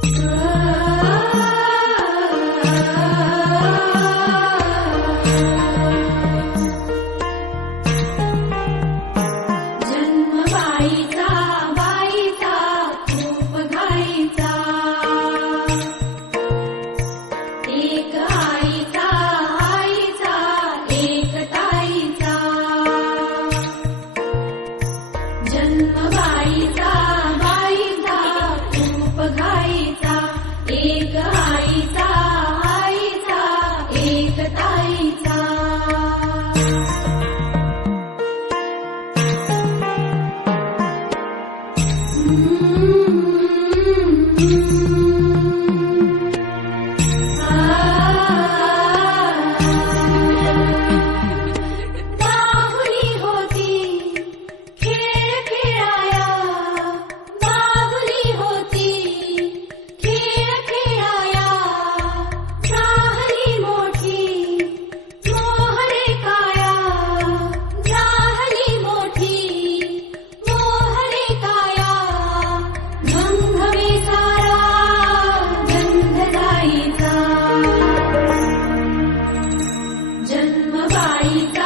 जन्म बाईता बाईता तूप गायता एक आयता आईता एकता जन्म आई 海葬。啊。Marica.